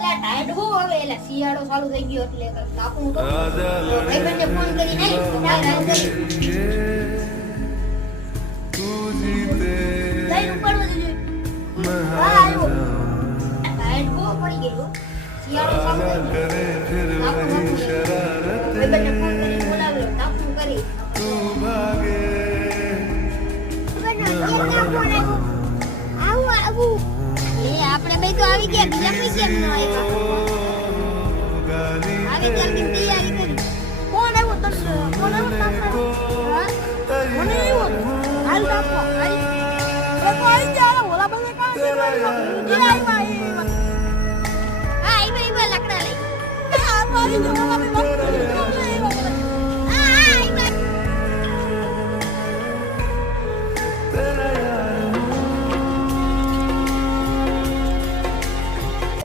tight હો હવે એટલે શિયાળો ચાલુ થઈ ગયો એટલે કાપું તો ભાઈબંધને ફોન કરી નહીં લઈ ઉપાડવા દેજો હા આવ્યો ટાઈટ હો પડી ગયો શિયાળો ચાલુ થઈ ગયો ભાઈબંધને ફોન કરી બોલાવ્યો કાપું કરી આપણે બે તો આવી ગયા બીજા કોઈ કેમ ન આવ્યા આવી ગયા કે તૈયારી કરી કોણ આવ્યો તમને કોણ આવ્યો મને આવ્યો હાલ રાખો આવી જાવ ઓલા બંને કાં છે હા ઈ લાકડા લઈ આ મારી જોવા